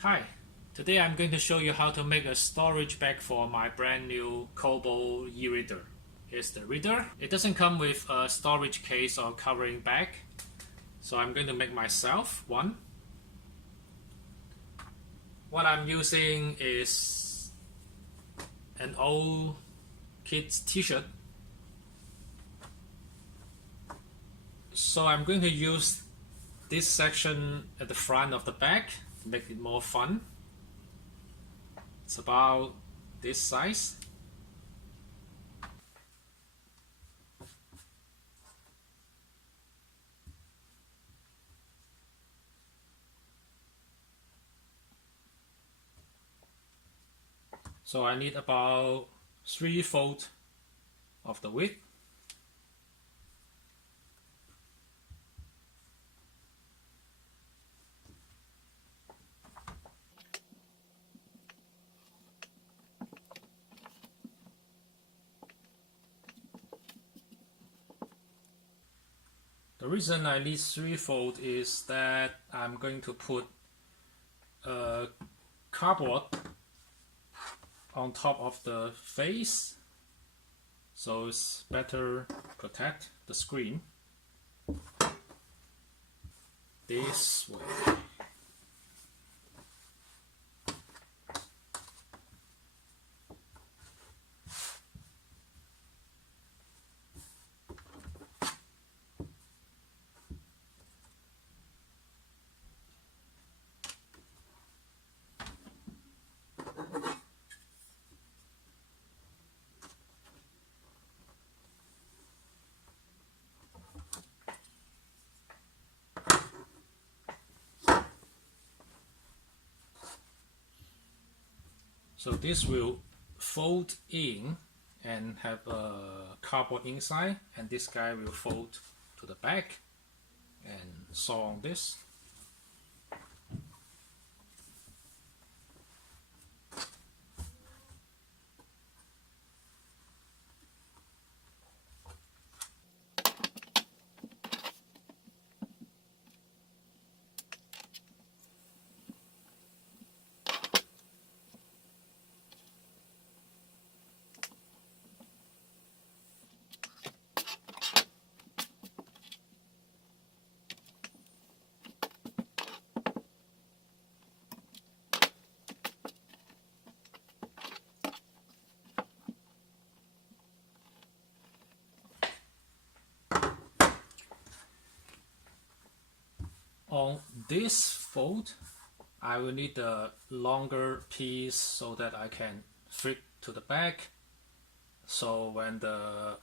Hi, today I'm going to show you how to make a storage bag for my brand new KOBO eReader. Here's the reader. It doesn't come with a storage case or covering bag, so I'm going to make myself one. What I'm using is an old kid's t-shirt. So I'm going to use this section at the front of the bag to make it more fun. It's about this size. So I need about 3/4 of the width. The reason I need 3/4 is that I'm going to put a cardboard on top of the face, so it's better protect the screen this way. So this will fold in and have a cardboard inside, and this guy will fold to the back and sew on this. On this fold, I will need a longer piece so that I can fit to the back. So when the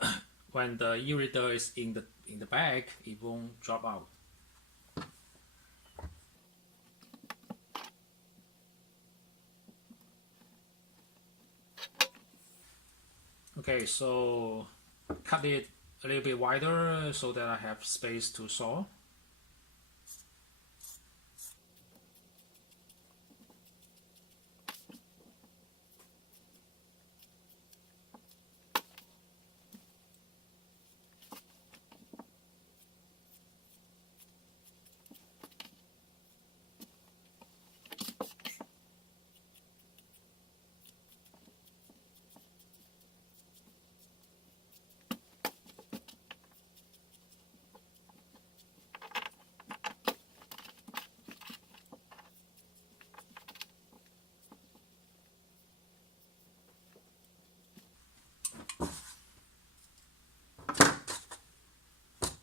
when the e-reader is in the bag, it won't drop out. Okay, so cut it a little bit wider so that I have space to sew.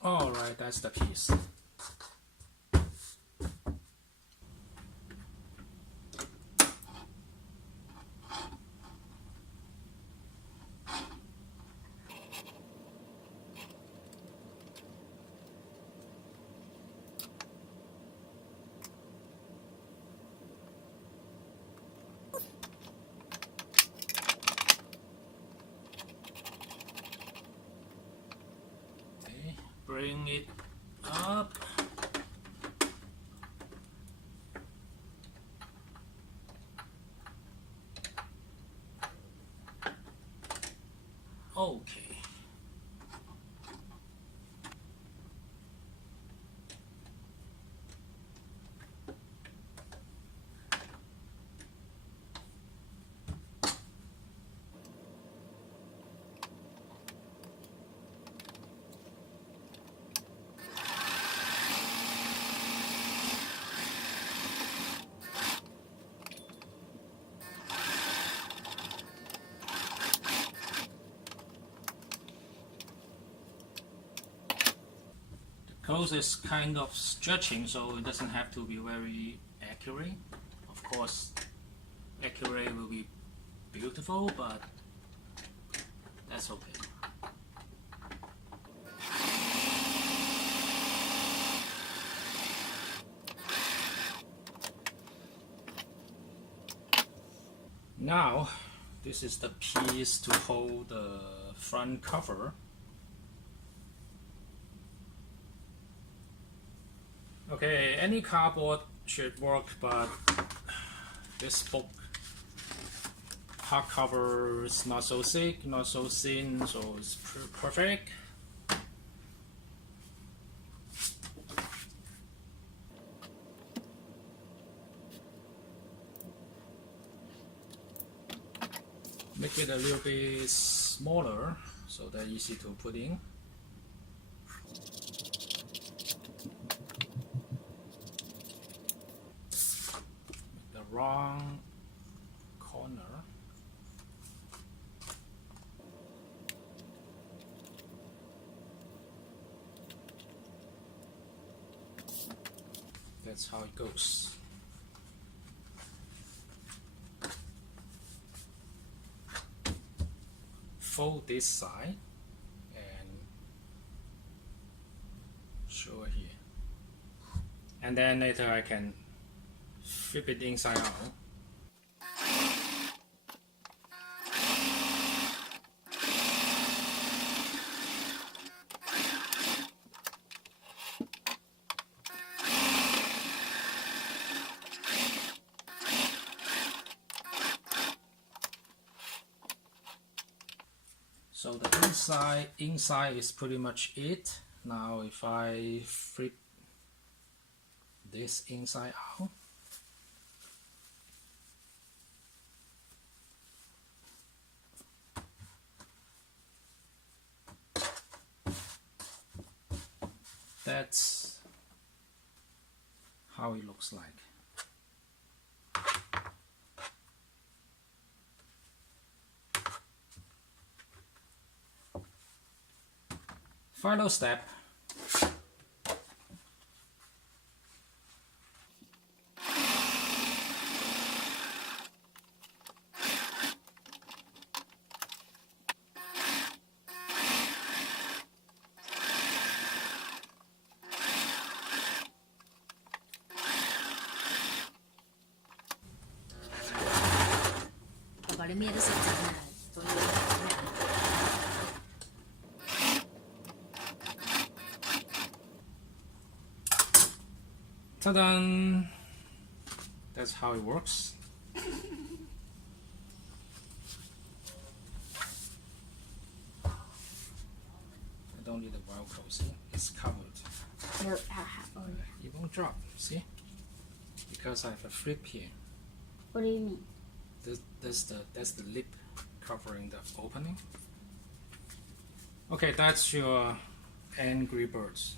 Alright, that's the piece. Okay, bring it up. Okay. Because it's kind of stretching, so it doesn't have to be very accurate. Of course, accurate will be beautiful, but that's okay. Now, this is the piece to hold the front cover. Okay, any cardboard should work, but this book hardcover is not so thick, not so thin, so it's perfect. Make it a little bit smaller so they're easy to put in. The wrong corner. That's how it goes. Fold this side and show it here, and then later I can flip it inside out. So the inside is pretty much it. Now if I flip this inside out, that's how it looks like. Final step.爸爸你咩都識整啊，仲要咩啊？Ta-da! That's how it works. I don't need the Velcro, see? It's covered. It won't drop, see? Because I have a flip here. What do you mean? That's the lip covering the opening. Okay, that's your Angry Birds.